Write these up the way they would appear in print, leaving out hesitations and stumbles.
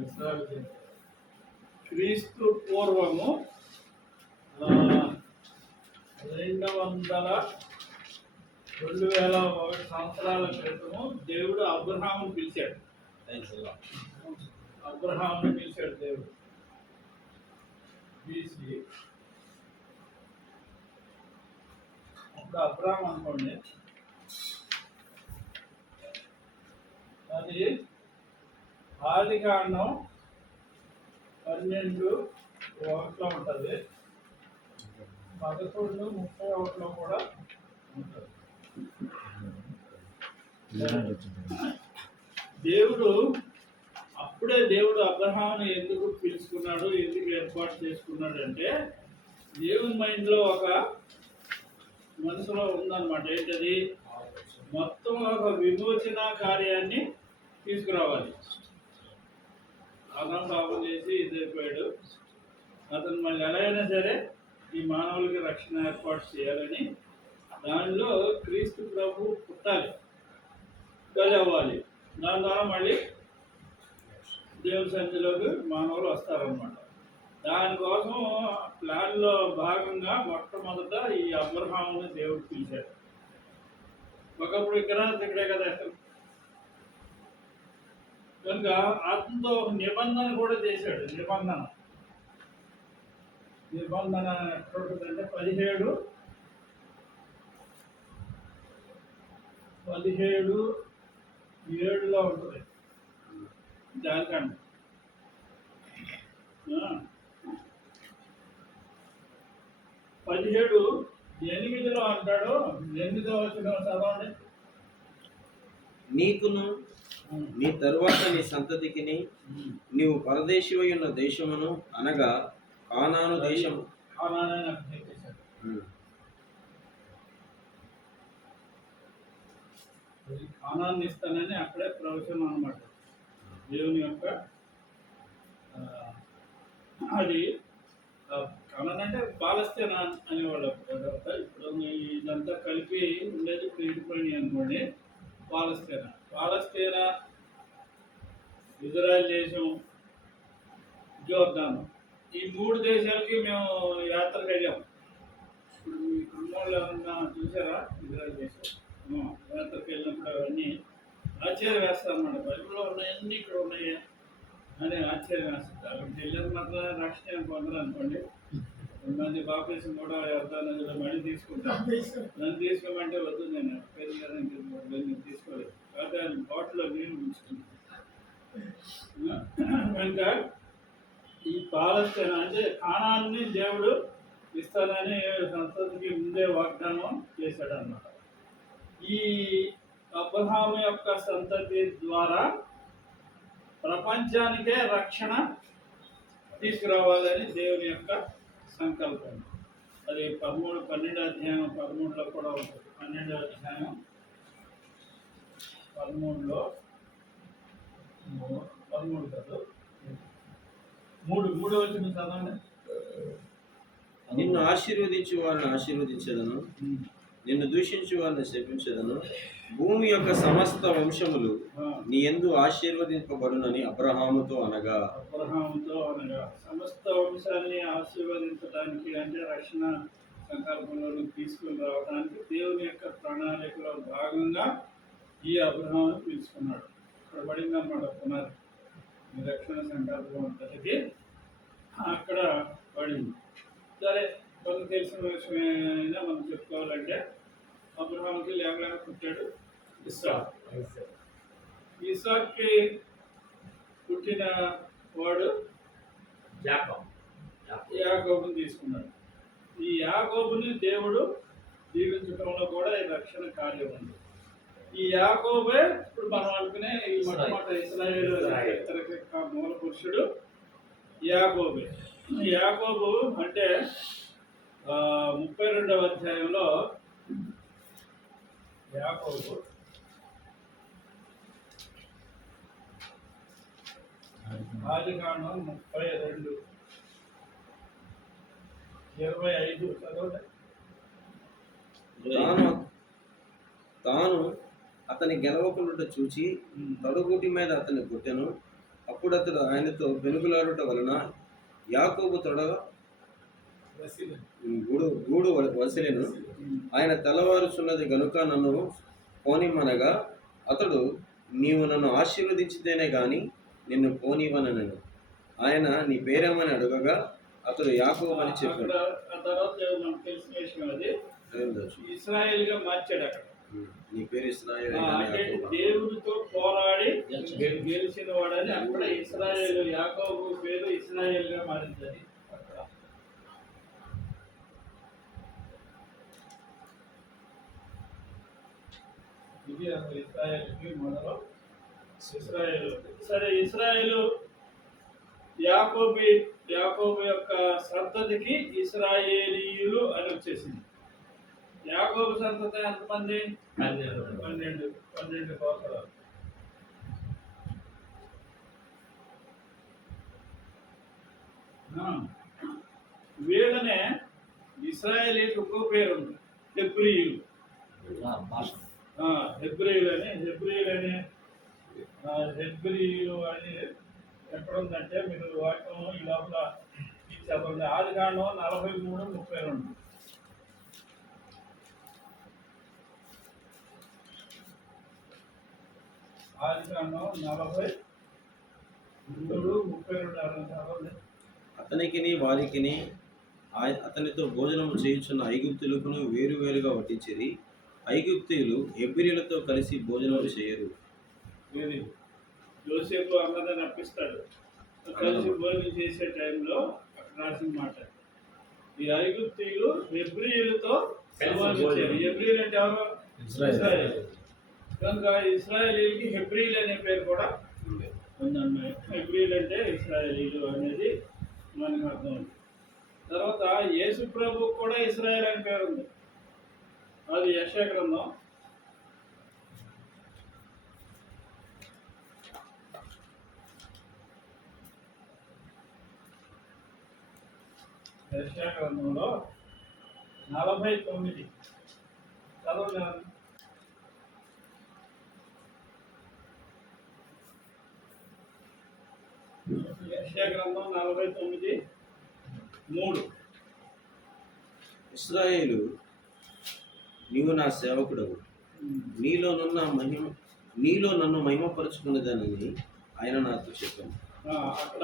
విశ్రాంతి క్రీస్తు పూర్వము 2001 సంవత్సరాల క్రితము దేవుడు అబ్రహామును పిలిచాడు. అబ్రహామును పిలిచాడు దేవుడు. పిలిచి ఒక అబ్రహాం అనుకోండి, అది ఆదికాండం 12:1 ఉంటుంది, 11:31 కూడా ఉంటుంది. దేవుడు అబ్రహాముని ఎందుకు పిలుచుకున్నాడు, ఎందుకు ఏర్పాటు చేసుకున్నాడు అంటే, దేవుని మైండ్లో ఒక మనసులో ఉందన్నమాట. ఏంటది? మొత్తం ఒక విమోచన కార్యాన్ని తీసుకురావాలి. ఆదాము పాపం చేసి ఇదైపోయాడు. అతను మళ్ళీ ఎలా అయినా సరే ఈ మానవులకి రక్షణ ఏర్పాటు చేయాలని, దానిలో క్రీస్తు ప్రభు పుట్టాలి, బలి అవ్వాలి. దాని ద్వారా మళ్ళీ దేవుని సన్నిధిలోకి మానవులు వస్తారనమాట. దానికోసం ప్లాన్లో భాగంగా మొట్టమొదట ఈ అబ్రహాముని దేవుడు పిలిచాడు. ఒకప్పుడు ఇక్కడే కదా. కనుక అతనితో నిబంధన కూడా చేశాడు. నిబంధన ఎక్కడ ఉంటుందంటే 17:7 ఉంటుంది. దానికంటే 17:8 అంటాడు. 8వ వచనం చదవండి. నీకును నీ తరువాత నీ సంతతికిని నీవు పరదేశివై ఉన్న దేశమును, అనగా కానాను దేశము, కానాన్ని ఇస్తానని అక్కడే ప్రవచనం అన్నమాట. దేవుని యొక్క అది కానాన్ అంటే పాలస్తీనా అనేవాళ్ళు. ఇప్పుడు ఇదంతా కలిపి ఉండేది ఇప్పుడు ఇటుపోయినాయి అనుకోండి. పాలస్తీనా, ఇజ్రాయెల్ దేశం, జోర్దాను, ఈ 3 దేశాలకి మేము యాత్రకు వెళ్ళాం. ఇప్పుడు మీ కుటుంబంలో ఏమన్నా చూసారా? ఇజ్రాయెల్ దేశం యాత్రకు వెళ్ళినప్పుడు అవన్నీ ఆశ్చర్యం వేస్తాం అన్నమాట. బైబిల్లో ఉన్నాయన్నీ ఇక్కడ ఉన్నాయి అని ఆశ్చర్యం వేస్తారు. అక్కడికి వెళ్ళిన మాత్రం రక్షణ పొందరు అనుకోండి. కొంతమంది బాప్టిజం కూడా నదిలో మళ్ళీ తీసుకుంటాను. నన్ను తీసుకోమంటే వద్దు, నేను పేరు తీసుకోలేదు. కాకపోతే ఆయన బాటిల్లో నీళ్ళు ఉంచుకుంటాను. కనుక ఈ పాలస్తీనా అంటే కానాన్ని దేవుడు ఇస్తానని సంతతికి ముందే వాగ్దానం చేశాడు అన్నమాట. ఈ అబ్రహాము యొక్క సంతతి ద్వారా ప్రపంచానికే రక్షణ తీసుకురావాలని దేవుని యొక్క సంకల్పం. అది 12వ అధ్యాయం 13లో కూడా ఉంటుంది. 12వ అధ్యాయం 13లో 13 కాదు, 3 వచ్చిన చదవండి. నిన్ను ఆశీర్వదించు వారిని ఆశీర్వదించేదను, నిన్ను దూషించు వారిని శపించేదను. భూమి యొక్క సమస్త వంశములు నీ యందు ఆశీర్వదింపబడునని అబ్రహాముతో అనగా సమస్త వంశాన్ని ఆశీర్వదించడానికి, అంటే రక్షణ సంకల్పంలో తీసుకుని రావడానికి దేవుని యొక్క ప్రణాళికలో భాగంగా ఈ అబ్రహామును పిలుచుకున్నాడు. ఇక్కడ పడింది అన్నమాట పునాది. ఈ రక్షణ సంకల్పం అంతటికి అక్కడ పడింది. సరే, కొంత తెలిసిన విషయమైనా మనం చెప్పుకోవాలంటే, అబ్రహాముకి లేవలేక పుట్టాడు ఇస్సాకు. ఇస్సాకుకి పుట్టిన వాడు యాకోబుని తీసుకున్నాడు. ఈ యాకోబుని దేవుడు దీవించడంలో కూడా ఈ రక్షణ కార్యం ఉంది. ఈ యాకోబే ఇప్పుడు మనం అనుకునే ఈ మొట్టమొదటి ఇశ్రాయేలు మూల పురుషుడు యాకోబే. యాకోబు అంటే 32వ అధ్యాయంలో యాకోబు ఆదికాండం 32:25 చదవండి. తాను అతని గెలవకుండా చూచి తొడగుటి మీద అతని కొట్టెను. అప్పుడు అతడు ఆయనతో పెనుగులాడుట వలన యాకోబు తొడగా గూడు వసిలెను. ఆయన తెల్లవారుచున్నది గనుక నన్ను పోనిమ్మనగా అతడు, నీవు నన్ను ఆశీర్వదించితేనే గాని నిన్ను పోనివ్వనెను. ఆయన, నీ పేరేమని అడగగా అతడు యాకోబు అని చెప్పాడు. ఆ తర్వాత మనకు తెలిసిన విషయం అది ఇశ్రాయేల్ గా మార్చాడు అక్కడ. నీ పేరు ఇశ్రాయేల్ అంటే దేవుడితో పోరాడి గెలిచిన వాడని అక్కడ ఇశ్రాయేల్, యాకోబు పేరు ఇశ్రాయేల్ గా మారింది. అక్కడ ఇది అసలు ఇశ్రాయేల్కి మొదలు. ఇశ్రాయేల్ సరే, ఇశ్రాయేలు యాకోబు యొక్క సంతతికి ఇశ్రాయేలీయులు అని వచ్చేసింది. యాకోబు సంతతి ఎంతమంది? 12 గోత్రాలు. వీళ్ళనే ఇశ్రాయేలీకి ఒక్కో పేరు ఉంది, హెబ్రీయులు. హెబ్రీయులు అని ఎక్కడ ఉందంటే, మీరు వాక్యం ఈ లోపల చదవండి. ఆదికాండం 43:32. ఆదికాండం 43:32. అతనికిని వారికిని అతనితో భోజనము చేయుచున్న ఐగుప్తులకును వేరువేరుగా వడ్డించిరి. ఐగుప్తీయులు హెబ్రీయులతో కలిసి భోజనము చేయరు. యోసేపు అన్నదాన్ని అప్పిస్తాడు, కలిసి భోజనం చేసే టైంలో అక్కడ రాసిన మాట, ఈ ఐగుప్తీయులు హెబ్రీయులతో సమావేశారు. హెబ్రీయులు అంటే ఎవరు? ఇశ్రాయేలు. కనుక ఇశ్రాయేలీలకి హెబ్రీయులు అనే పేరు కూడా ఉందన్న. హెబ్రీయులు అంటే ఇశ్రాయేలీలు అనేది మనకు అర్థం ఉంది. తర్వాత యేసు ప్రభు కూడా ఇశ్రాయేల్ అని పేరు ఉంది. అది యెషయా గ్రంథం 49 చదవండి. యెషయా గ్రంథం 49:3. ఇశ్రాయేలు, నీవు నా సేవకుడవు, నీలో నన్ను మహిమపరుచుకున్నదానని ఆయన నాతో చెప్పాను. అక్కడ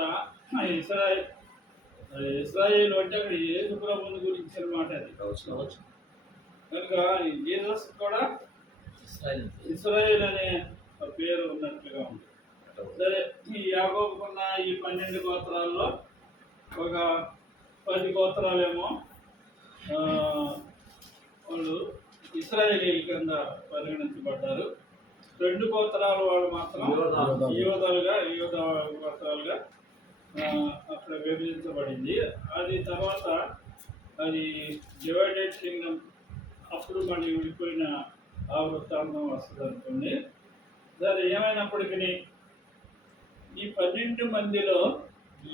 ఇశ్రాయేలు అంటే అక్కడ యేసు ప్రభువుని గురించిన మాట అది. కనుక జీసస్ కూడా ఇశ్రాయేల్ అనే పేరు ఉన్నట్లుగా ఉంది. సరే, ఈ యాకోబుకున్న ఈ 12 గోత్రాల్లో ఒక 10 గోత్రాలేమో వాళ్ళు ఇశ్రాయేలీల కింద పరిగణించబడ్డారు. 2 గోత్రాల వాళ్ళు మాత్రం యూద గోత్రాలుగా అక్కడ విభజించబడింది. అది తర్వాత అది డివైడెడ్ కింగ్డమ్, అప్పుడు మళ్ళీ విడిపోయిన ఆ వృత్తాంతం వస్తుంది అనుకోండి. సరే, ఏమైనప్పటికీ ఈ 12 మందిలో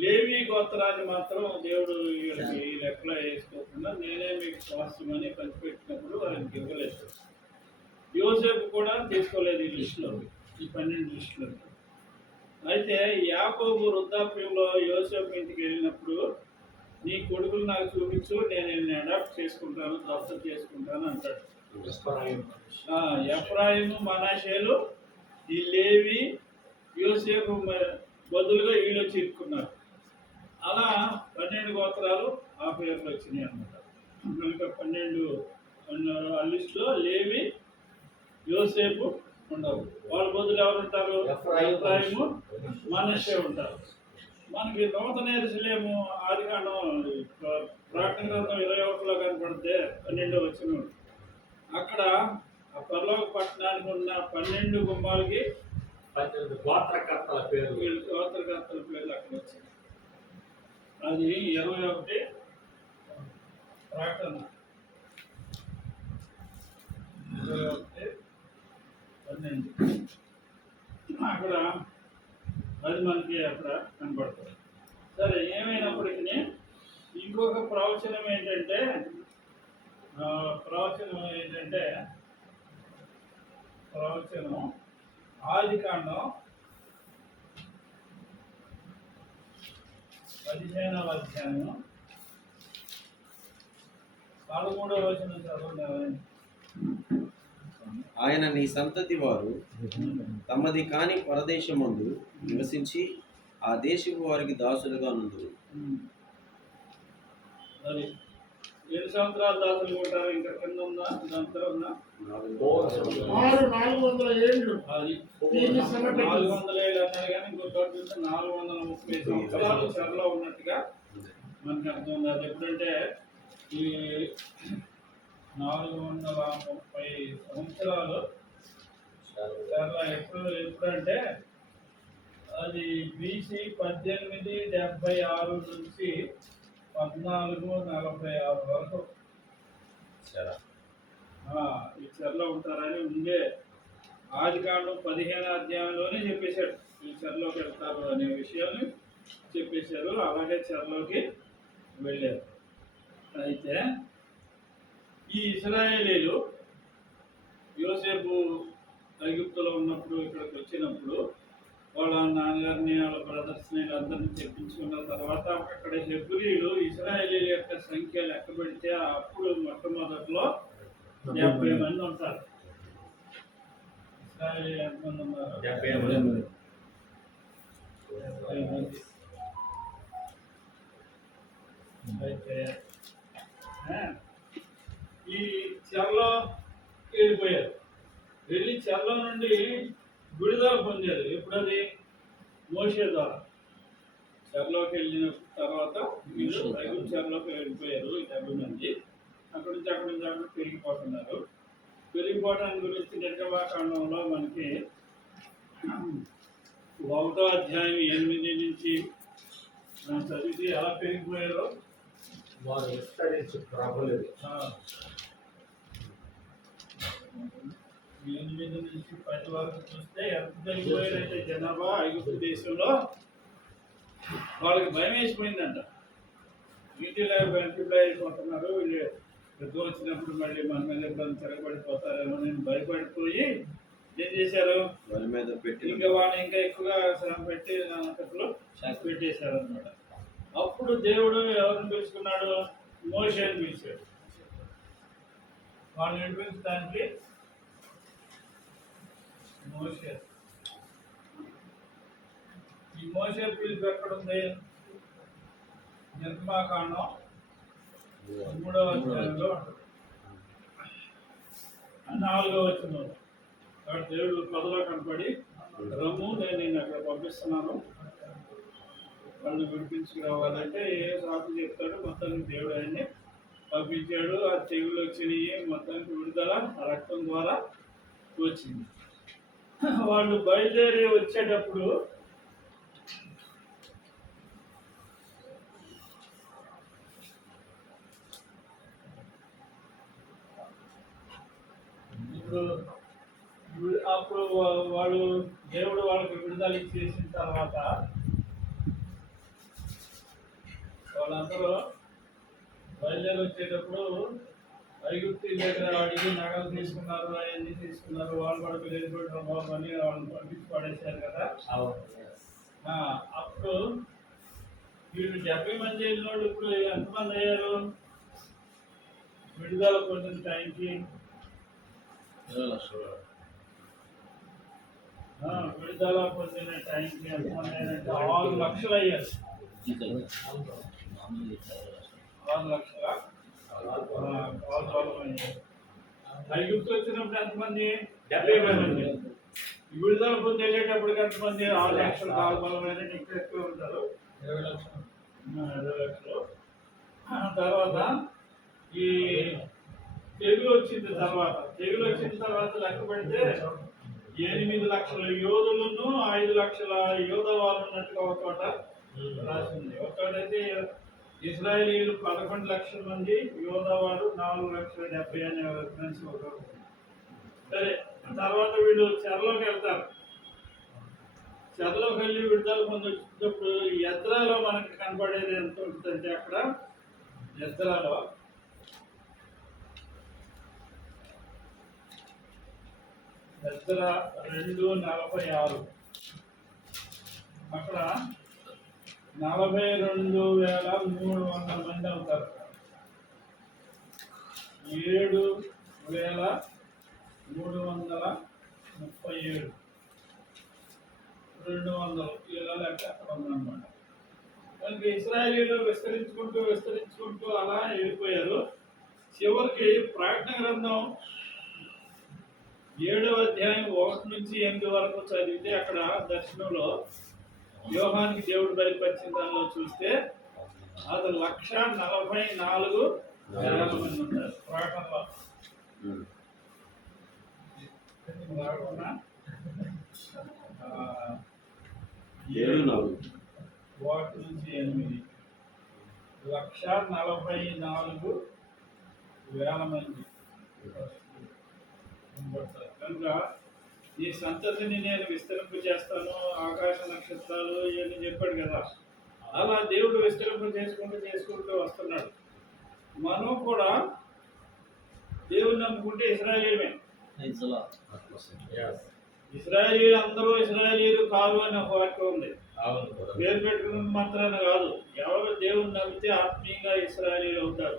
లేవి గోత్రాన్ని మాత్రం దేవుడు వీళ్ళకి లెక్కలో వేసుకోకుండా నేనే మీకు స్వాస్థ్యమని పంచిపెట్టినప్పుడు వాళ్ళకి ఇవ్వలేదు. యోసేపు కూడా తీసుకోలేదు ఈ లిస్టులో, ఈ 12 లిస్టులో. అయితే యాకోబు వృద్ధాప్యంలో యోసేపు ఇంటికి వెళ్ళినప్పుడు, నీ కొడుకులు నాకు చూపించు, నేను అడాప్ట్ చేసుకుంటాను, దత్తత చేసుకుంటాను అంటాడు. ఎఫ్రాయిము, మనాషేలు, ఈ లేవి, యోసేపు బదులుగా వీళ్ళు చిరుక్కున్నారు. అలా 12 గోత్రాలు ఆ పేర్లు వచ్చినాయి అన్నమాట. కనుక 12 ఆ లిస్టులో లేవి, యోసేపు ఉండవు. వాళ్ళ బదులు ఎవరు ఉంటారు? ఎఫ్రాయిము, మనష్షే ఉంటారు. మనకి నూతన యెరూషలేము ఆదికాండం ప్రకటన గ్రంథం 21లో కనపడితే 12వ వచనం, అక్కడ ఆ పరలోక పట్టణానికి ఉన్న 12 గుమ్మాలకి 12 గోత్రకర్తల పేర్లు అక్కడ వచ్చాయి. అది 21 ప్రకటన 21:12 అక్కడ అది మనకి అక్కడ కనపడుతుంది. సరే, ఏమైనప్పటికీ ఇంకొక ప్రవచనం ఏంటంటే ఆదికాండం 15వ అధ్యాయం 13వ వచనం చదవండి. ఆయన నీ సంతతి వారు తమది కాని పరదేశమందు నివసించి ఆ దేశపు వారికి దాసులుగా నుండురు. మరి 7 సంవత్సరాలు దాసులు ఉంటారు. ఇంకా కింద ఉందా ఇదంతా ఉందా? 400 ఏళ్ళు అది దీన్ని శ్రమ పెట్టి 400 ఏళ్ళు అన్నారు కానీ ఇంకొకటి చూస్తే 430 సంవత్సరాలు చెరలో ఉన్నట్టుగా మనకి అర్థం ఉంది. అది ఎప్పుడంటే ఈ 430 సంవత్సరాలు చెరలో ఎప్పుడంటే అది BC 1876 నుంచి 1446 వరకు ఈ చెరలో ఉంటారని ముందే ఆదికాండం 15వ అధ్యాయంలోనే చెప్పేశాడు. ఈ చెరలోకి వెళ్తారు అనే విషయాన్ని చెప్పేశారు. అలాగే చెరలోకి వెళ్ళారు. అయితే ఈ ఇశ్రాయేలీలు యోసేపు ఐగుప్తులో ఉన్నప్పుడు ఇక్కడికి వచ్చినప్పుడు వాళ్ళ నాన్నగారిని వాళ్ళ బ్రదర్స్ని అందరినీ తెప్పించుకున్న తర్వాత అక్కడ హెబ్రీలు ఇశ్రాయేలీల యొక్క సంఖ్య లెక్క పెడితే అప్పుడు మొట్టమొదట్లో 70 మంది ఉంటారు. ఇశ్రాయేలీలు ఎంతమంది ఉన్నారు? 70 మంది. 70 మంది. అయితే ఈ చెరలో వెళ్ళిపోయారు. వెళ్ళి చెరలో నుండి విడుదల పొందారు. ఎప్పుడది? మోషే ద్వారా. చెరలోకి వెళ్ళిన తర్వాత వీళ్ళు ఐగుప్తు చెరలోకి వెళ్ళిపోయారు 70 మంది. అక్కడి నుంచి పెరిగిపోతున్నారు. పెరిగిపోవడానికి గురించి నిర్గమాకాండంలో మనకి 1వ అధ్యాయం 8 నుంచి మనం చదివితే ఎలా పెరిగిపోయారో వారు విస్తరించి ప్రభులేదు. 8 నుంచి 10 వరకు చూస్తే ఎంత పెరిగిపోయారంటే జనాభా ఐగుప్తు దేశంలో వాళ్ళకి భయం వేసిపోయిందంట. వీటిలో మల్టిప్లై అయిపోతున్నారు. వీళ్ళు యుద్ధం వచ్చినప్పుడు మళ్ళీ మన మీద ఎప్పుడైనా తిరగబడిపోతారేమో నేను భయపడిపోయి ఏం చేశారు? వాళ్ళ మీద పెట్టి ఇంకా వాళ్ళని ఇంకా ఎక్కువగా శ్రమ పెట్టి పెట్టేశారు అనమాట. అప్పుడు దేవుడు ఎవరిని పిలుచుకున్నాడు? మోషేని పిలిచాడు. వాళ్ళని నడిపించడానికి మోషే. ఈ మోషే పిలుపు ఎక్కడుంది? నిర్గమాకాండం 3వ అధ్యాయంలో 4వ వచనంలో. కాబట్టి దేవుడు కథలో కనపడి రమ్ము నేను నిన్ను అక్కడ పంపిస్తున్నాను, వాళ్ళు విడిపించుకురావాలంటే ఏ సాకు చెప్తాడు. మొత్తానికి దేవుడు ఆయన్ని పంపించాడు. ఆ తెగులు వచ్చినాయి. మొత్తానికి విడుదల ఆ రక్తం ద్వారా వచ్చింది. వాళ్ళు బయలుదేరి వచ్చేటప్పుడు అప్పుడు వాడు దేవుడు వాళ్ళకి విడుదల చేసిన తర్వాత వాళ్ళందరూ బయలుదేరి వచ్చేటప్పుడు ఐగుప్తు దగ్గర అడిగి నగలు తీసుకున్నారు, అవన్నీ తీసుకున్నారు. వాళ్ళు కూడా వెళ్ళిపోవడం బాబు అని వాళ్ళని పంపించి పడేశారు కదా. అప్పుడు వీళ్ళు 70 మంది వెళ్ళినోళ్ళు ఇప్పుడు ఎంతమంది అయ్యారు? విడుదల పొందిన టైంకి 20 లక్షలు. విడుదల పొందిన టైంకి ఎంతమంది అయ్యారంటే 6 లక్షలు అయ్యారు. 6 లక్షల ఐగుప్తు వచ్చినప్పుడు ఎంతమంది? 70 మంది. విడుదల పొంది వెళ్ళేటప్పటికి ఎంతమంది? 6 లక్షలు. కాలబలమైన ఇంకా ఎక్కువ ఉంటారు. 20 లక్షలు. తర్వాత ఈ తెగులు వచ్చిన తర్వాత లెక్క పెడితే 8 లక్షల యోధులను 5 లక్షల యోధవాళ్ళు ఉన్నట్టుగా ఒక చోట రాసింది. ఒకటైతే ఇశ్రాయేలీలు 11 లక్షల మంది, యోధవారు 4,70,000 అనే రిఫరెన్స్ ఒకటి. సరే, తర్వాత వీళ్ళు చెరలోకి వెళ్తారు. చెరలోకి వెళ్ళి విడుదల పొందొచ్చినప్పుడు ఎజ్రాలో మనకి కనపడేది ఎంత ఉంటుందంటే అక్కడ ఎజ్రాలో ఎజ్రా 2:46 అక్కడ 42,300 మంది అవుతారు. 7,337 200 ఇలా లెక్క అక్కడ ఉందన్నమాట. కనుక ఇశ్రాయేలీయులు విస్తరించుకుంటూ అలా వెళ్ళిపోయారు. చివరికి ప్రకటన గ్రంథం 7వ అధ్యాయం 1 నుంచి 8 వరకు చదివితే అక్కడ దర్శనంలో యోహానికి దేవుడు బయలుపరిచిన దానిలో చూస్తే అది 1,44,000 మంది ఉన్నారు ప్రకటనలో. రాకుండా 7:4 1 నుంచి 8 1,44,000 మంది కనబడతారు. కనుక ఈ సంతతిని నేను విస్తరింప చేస్తాను, ఆకాశ నక్షత్రాలు ఇవన్నీ చెప్పాడు కదా. అలా దేవుడు విస్తరింప చేసుకుంటూ వస్తున్నాడు. మనం కూడా దేవుని నమ్ముకుంటే ఇశ్రాయేలీయులమే. ఇశ్రాయేలీయులు అందరూ ఇశ్రాయేలీయులు కాదు అని ఒక వాక్యం ఉంది. పేరు పెట్టుకున్న మాత్రాన కాదు, ఎవరు దేవుని నమ్మితే ఆత్మీయంగా ఇశ్రాయేలీయులు అవుతారు.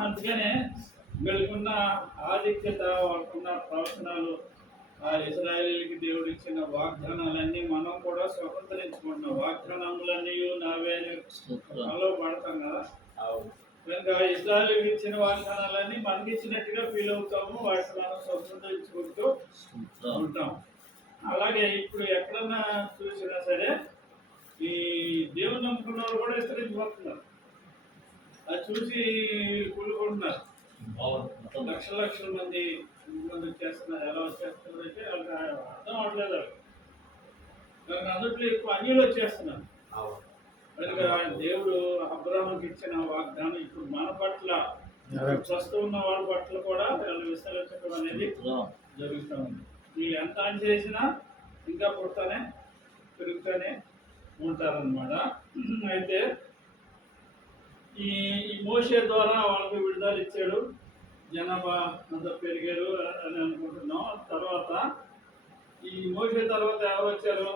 అందుకనే వీళ్ళకున్న ఆధిక్యత, వాళ్ళకున్న ప్రవచనాలు, ఆ ఇశ్రాయేలీయులకి దేవుడు ఇచ్చిన వాగ్దానాలన్నీ మనం కూడా స్వతంత్రించుకుంటున్నాం. వాగ్దానములన్నీ నావే మనలో పడతాం కదా. కనుక ఇశ్రాయేలీయులకి ఇచ్చిన వాగ్దానాలన్నీ మనకి ఇచ్చినట్టుగా ఫీల్ అవుతాము. వాటిని మనం స్వతంత్రించుకుంటూ ఉంటాం. అలాగే ఇప్పుడు ఎక్కడన్నా చూసినా సరే ఈ దేవుని నమ్ముకున్న వాళ్ళు కూడా విస్తరించిపోతున్నారు. అది చూసి కూడుకుంటున్నారు. లక్షల మంది వచ్చేస్తున్నారు. ఎలా వచ్చేస్తున్నారు అంటే వాళ్ళకి అర్థం అవట్లేదు. వాళ్ళకి అందుట్లో ఎక్కువ అన్యులు వచ్చేస్తున్నారు. కనుక దేవుడు అబ్రాహాముకి ఇచ్చిన వాగ్దానం ఇప్పుడు మన పట్ల, ప్రస్తుతం ఉన్న వాళ్ళ పట్ల కూడా వాళ్ళు విస్తరించడం అనేది జరుగుతూ ఉంది. వీళ్ళు ఎంత అని చేసినా ఇంకా పుడతానే పెరుగుతూనే ఉంటారన్నమాట. అయితే ఈ మోషే ద్వారా వాళ్ళకి విడుదల ఇచ్చాడు. జనాభా అంతా పెరిగారు అని అనుకుంటున్నాం. తర్వాత ఈ మోషే తర్వాత ఎవరు వచ్చారు?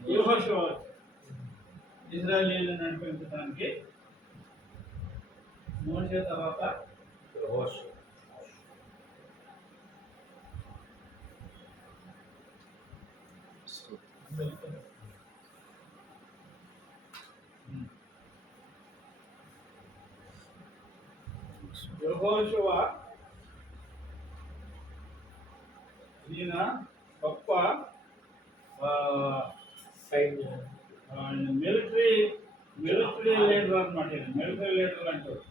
యెహోషువ వచ్చారు ఇశ్రాయేలీయులను నడిపించడానికి. మోషే తర్వాత యెహోషువ ఈయన గొప్ప మిలిటరీ లీడర్ అనమాట. మిలిటరీ లీడర్ అంటారు.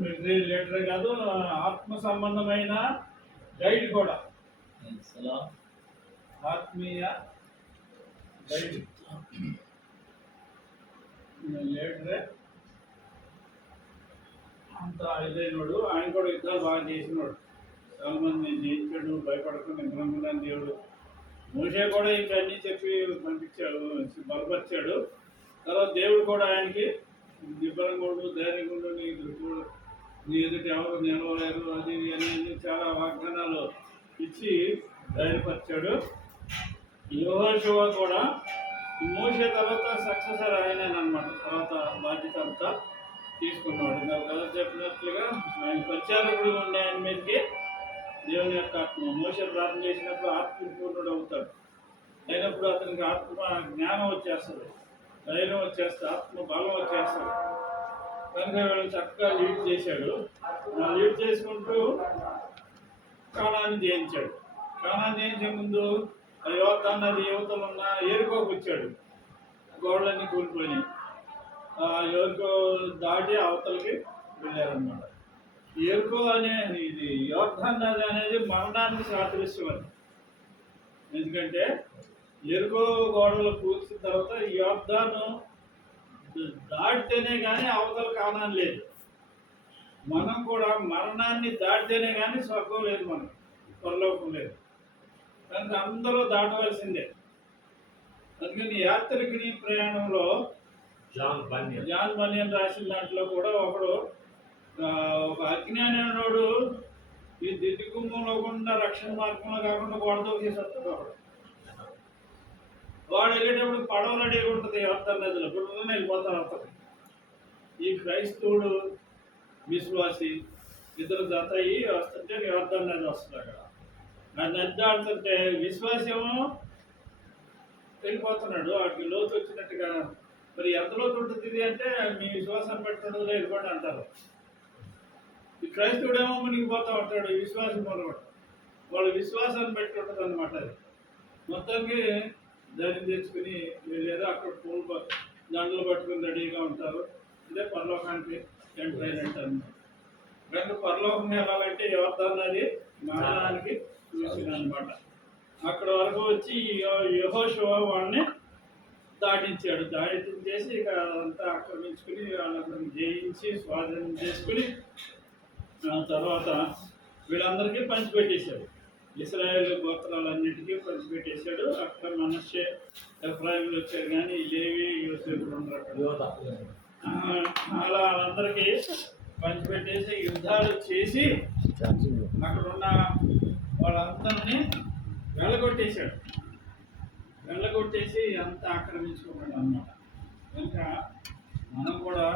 మిలిటరీ లీడర్ కాదు, ఆత్మ సంబంధమైన గైడ్ కూడా. ఆత్మీయ గైడ్ లీడరే. అంత ఇదైనడు. ఆయన కూడా యుద్ధాలు బాగా చేసినాడు. చాలా మంది జయించాడు. భయపడకుండా నిగ్రహంగా దేవుడు. మోషే కూడా ఇంకన్నీ చెప్పి పంపించాడు, బలపరిచాడు. తర్వాత దేవుడు కూడా ఆయనకి నిబ్బరంగుడు, ధైర్యంగుడు, నీ ఎదుటి ఎవరు నిలవలేరు అది అనేది చాలా వాగ్దానాలు ఇచ్చి ధైర్యపరిచాడు. యెహోషువ కూడా మోషే తర్వాత సక్సెసర్ ఆయనమాట. తర్వాత బాధ్యత అంతా తీసుకున్నాడు. కదా చెప్పినట్లుగా ఆయన ప్రచారకుడు ఉండే ఆయన మీదకి దేవుని యొక్క ఆత్మ. మోషే ప్రార్థన చేసినప్పుడు ఆత్మపూర్ణుడు అవుతాడు. అయినప్పుడు అతనికి ఆత్మ జ్ఞానం వచ్చేస్తుంది, ధైర్యం వచ్చేస్తుంది, ఆత్మ బలం వచ్చేస్తుంది. కనుక వీళ్ళు చక్కగా లీడ్ చేశాడు. లీడ్ చేసుకుంటూ కానాన్ని జయించాడు. కానాన్ని జయించే ముందు యోర్దాను నది యువతలు ఉన్న ఎరికోకు వచ్చాడు. గోడలన్నీ కూలిపోయినాయి. ఎరికో దాటి అవతలకి వెళ్ళారనమాట. ఎరికో అనే ఇది యోర్దాను నది అనేది మరణానికి సాదృశ్యం. ఎందుకంటే ఎరికో గోడలు కూల్చిన తర్వాత యోర్దాను దాటితేనే కానీ అవతల కానాన్ని లేదు. మనం కూడా మరణాన్ని దాటితేనే కానీ స్వర్గం లేదు, మనకు పరలోకం లేదు. కనుక అందరూ దాటవలసిందే. అందుకని యాత్రికుని ప్రయాణంలో జాన్ బన్యన్. జాన్ బనియన్ రాసిన దాంట్లో కూడా ఒకడు ఒక అజ్ఞాని అనేవాడు ఈ దిద్దు కుంభంలో కూడా రక్షణ మార్గంలో కాకుండా గోడతో చేసేస్తాడు ఒకడు. వాడు వెళ్ళేటప్పుడు పడవ రెడీగా ఉంటుంది యోర్దాను నదిలో గుర్రంలో వెళ్ళిపోతారు అతను. ఈ క్రైస్తవుడు విశ్వాసి ఇద్దరు జత అయ్యి వస్తుంటే యోర్దాను నది వస్తుంది అక్కడ. ఆ నది దాటుతుంటే విశ్వాసేమో వెళ్ళిపోతున్నాడు, వాడికి లోతు వచ్చినట్టుగా. మరి ఎంత లోతు ఉంటుంది ఇది అంటే మీ విశ్వాసాన్ని పెట్టడం వెళ్ళిపోండి అంటారు. ఈ క్రైస్తవుడేమో మునిగిపోతా ఉంటాడు, విశ్వాసం మొదలుపడు వాళ్ళ విశ్వాసాన్ని బట్టి ఉంటుంది అనమాట. అది మొత్తానికి ధైర్యం తెచ్చుకుని లేదా అక్కడ పూలు దండలు పట్టుకుని రెడీగా ఉంటారు. ఇదే పరలోకానికి ఎంటర్ అయినట్టు అనమాట. కనుక పరలోకం వెళ్ళాలంటే యోర్దాను నది మరణానికి చూసిన అనమాట. అక్కడ వరకు వచ్చి యెహోషువ వాడిని దాటించాడు. దాటించేసి ఇక అంతా ఆక్రమించుకుని వాళ్ళందరినీ జయించి స్వాధీనం చేసుకుని తర్వాత వీళ్ళందరికీ పంచిపెట్టేశాడు. ఇశ్రాయేలు గోత్రాలన్నిటికీ పంచిపెట్టేశాడు. అక్కడ మనషే ఎఫ్రాయిములు వచ్చారు, కానీ లేవి యోసేపులు ఉన్నారు అక్కడ. అలా వాళ్ళందరికీ పంచిపెట్టేసి యుద్ధాలు చేసి అక్కడ ఉన్న వాళ్ళందరినీ వెళ్ళగొట్టేసి అంతా ఆక్రమించుకున్నాడు అన్నమాట. కనుక మనం కూడా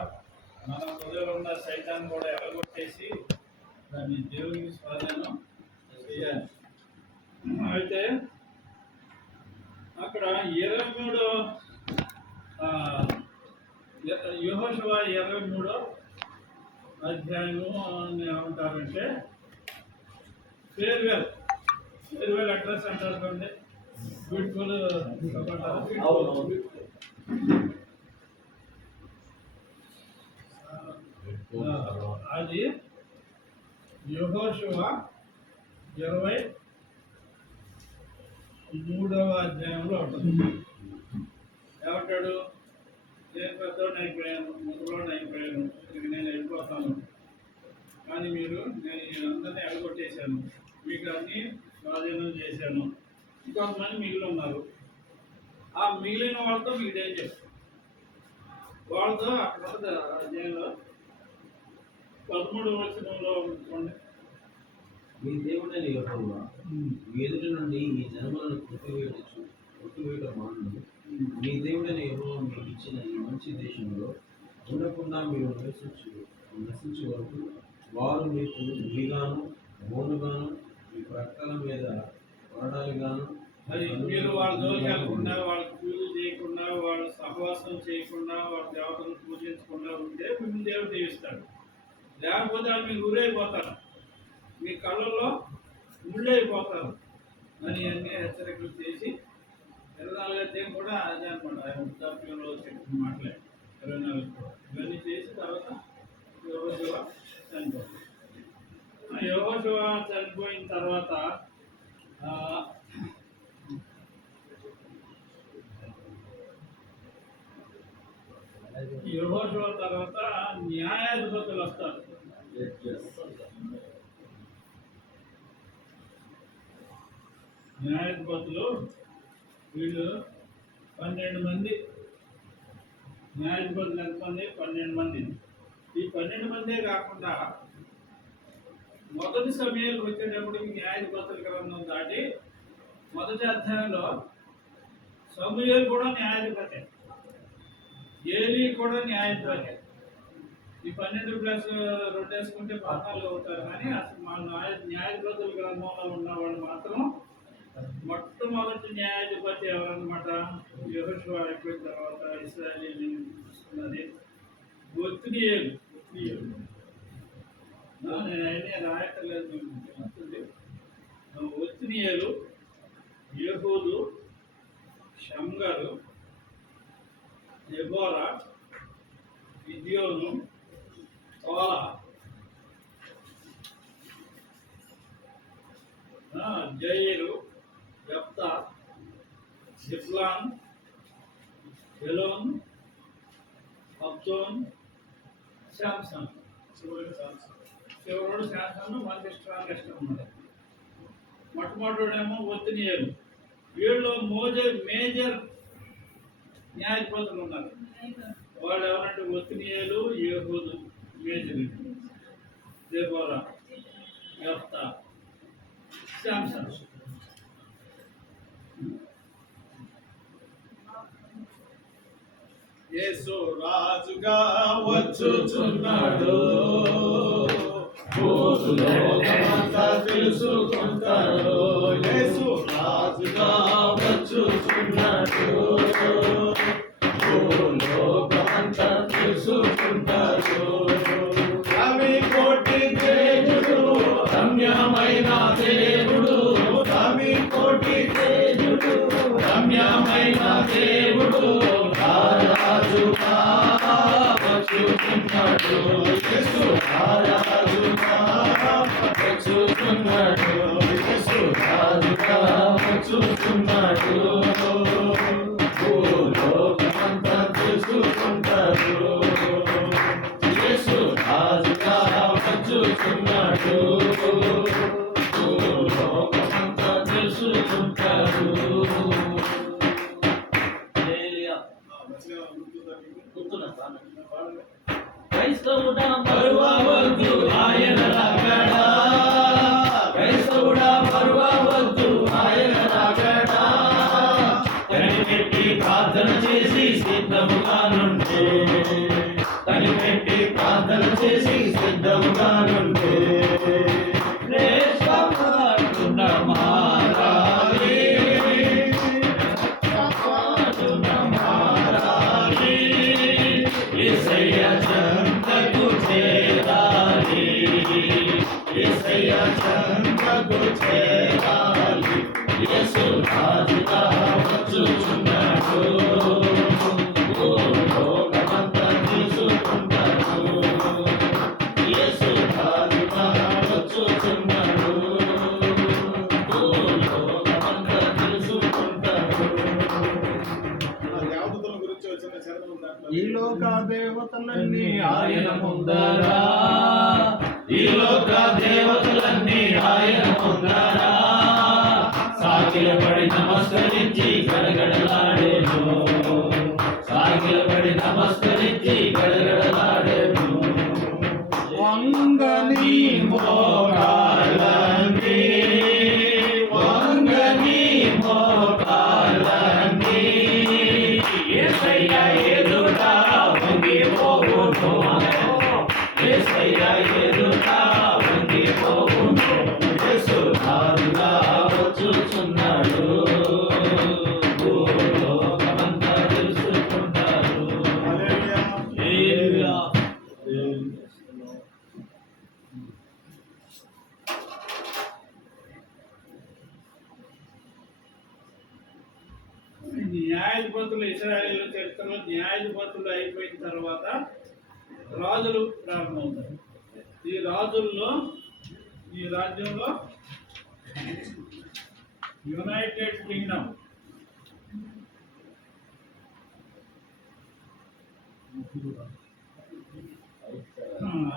మన హృదయంలో ఉన్న సైతాన్ని కూడా వెళ్ళగొట్టేసి దాన్ని దేవునికి స్వాధీనం చేయాలి. అయితే అక్కడ 23 యెహోషువ 23 అధ్యాయము ఏమంటారంటే ఫేర్వెల్ అడ్రస్ అంటారు చూడండి. బ్యూటిఫుల్ అది యెహోషువ 23వ అధ్యాయంలో ఉంటుంది. ఏమంటాడు? నేను పెద్దోడు అయిపోయాను, ముసలోడు అయిపోయాను, ఇక నేను వెళ్ళిపోతాను, కానీ నేను అందరినీ ఎడగొట్టేశాను, మీకు అన్ని స్వాధీనం చేశాను, ఇంకొంతమంది మిగిలి ఉన్నారు. ఆ మిగిలిన వాళ్ళతో మీకు ఏం చేస్తాను? వాళ్ళతో అక్కడ అధ్యాయంలో 13వ వచనంలో ఉంచుకోండి. మీ దేవుడైన యెహోవా మీ ఎదుట నుండి ఈ జనములను కొట్టివేయట మానును. మీ దేవుడైన యెహోవా మీకు ఇచ్చిన ఈ మంచి దేశంలో ఉండకుండా మీరు నశించే వరకు వారు మీకు ఉరిగాను, మోనుగాను, మీ ప్రక్కల మీద కొరడాలుగాను, మరి మీరు వాళ్ళ జోలికి వెళ్ళకుండా, వాళ్ళకి పూజలు చేయకుండా, వాళ్ళ సహవాసం చేయకుండా, వాళ్ళ దేవతలను పూజించకుండా ఉంటే మిమ్మల్ని దేవుడు దీవిస్తాడు. లేకపోతే వాళ్ళు మీకు ఊరైపోతారు, మీ కళ్ళల్లో ముళ్ళైపోతారు అని అన్ని హెచ్చరికలు చేసి 24 అధ్యాయం కూడా అదే అనమాట. ఆయన వృద్ధాప్యంలో చెప్పిన మాటలే 24 ఇవన్నీ చేసి తర్వాత యెహోషువ చనిపోతాడు. యెహోషువ చనిపోయిన తర్వాత యెహోషువ తర్వాత న్యాయాధిపతులు వస్తారు. న్యాయాధిపతులు వీళ్ళు 12 మంది. న్యాయాధిపతులు ఎంతమంది? 12 మంది. ఈ 12 మందే కాకుండా మొదటి సమయాలకు వచ్చేటప్పటికి న్యాయాధిపతుల గ్రంథం దాటి మొదటి అధ్యాయంలో సమూయేలు కూడా న్యాయాధిపతి, ఏలీ కూడా న్యాయాధిపతి. ఈ 12 ప్లస్ 2 వేసుకుంటే 14 అవుతారు. కానీ అసలు మా న్యాయాధిపతుల గ్రంథంలో ఉన్న వాళ్ళు మాత్రం మొట్టమొదటి న్యాయాధిపతి ఎవరన్నమాట? యెహోషువ అయిపోయిన తర్వాత ఇశ్రాయేలీయులను చూసుకున్నది ఒత్నియేలు. నేను అయినా రాయట్లేదు, ఒత్నియేలు, యెహూదు, షమ్గరు, దెబోరా, గిద్యోను, తోలా, జయీరు, యెఫ్తా, జిబ్లాన్, ఎలోన్, అబ్దోన్, శాంసన్. చివరోడు శాంసన్ మనకి స్ట్రాంగెస్ట్ అన్నమాట. మొట్టమొదటిడేమో ఒత్నియేలు. వీళ్ళు మేజర్ న్యాయాధిపతులు ఉన్నారు. వాళ్ళు ఎవరంటే ఒత్నియేలు, యేహూదు, మేజరు, దెబోరా, యెఫ్తా, శాంసన్. యేసు రాజుగా వచ్చుచున్నాడు, భూలోకమంతా తెలుసుకుంటాడు. యేసు రాజుగా వచ్చుచున్నాడు, భూలోకమంతా తెలుసుకుంటాడు. రవి కోటి తేజుడు, రమ్యమైన దేవుడు, రవి కోటి తేజుడు, రమ్యమైన దేవుడు, రాజుగా వచ్చుచున్నాడు. యేసు రాజుగా వచ్చుచున్నాడు, యేసు రాజుగా వచ్చుచున్నాడు, భూలోకమంతా తెలుసుకుంటాడు. యేసు రాజుగా వచ్చుచున్నాడు, భూలోకమంతా తెలుసుకుంటాడు. క్రైస్తవుడా మరువవద్దు ఆయన రాకడ, క్రైస్తవుడా మరువవద్దు ఆయన రాకడ. కనిపెట్టి ప్రార్థన చేసి సిద్ధముగా నుండే, కనిపెట్టి ప్రార్థన చేసి సిద్ధముగా నుండే. శ్రేష్టమాటున మారాలి, శ్రేష్టమాటున మారాలి, యేసయ్య చెంతకు చేరాలి, యేసయ్య చెంతకు చేరాలి. యేసు రాజుగా వచ్చుచున్నాడు, భూలోకమంతా తెలుసుకుంటాడు. యేసు రాజుగా వచ్చుచున్నాడు, భూలోకమంతా తెలుసుకుంటాడు. దేవతల గురించి వచ్చిన చరణం దాంట్లో ఈ లోక దేవతలన్నీ ఆయన ముందరా, ఈ లోక దేవతలన్నీ ఆయన ముందరా, సాగిలపడి నమస్కరించి గడగడలాడేను, సాగిలపడి నమస్కరించి గడగడలాడేను. వంగని మోకాళ్ళన్నీ, వంగని మోకాళ్ళన్నీ, యేసయ్య ఎదుట వంగిపోవును, యేసయ్య ఎదుట వంగిపోవును. యేసు రాజుగా వచ్చుచున్నాడు, భూలోకమంతా తెలుసుకుంటాడు. హల్లెలూయా. న్యాయాధిపతులు ఇశ్రాయేలు చరిత్రలో న్యాయాధిపతులు అయిపోయిన తర్వాత రాజులు ప్రారంభమవుతారు. ఈ రాజుల్లో ఈ రాజ్యంలో యునైటెడ్ కింగ్డమ్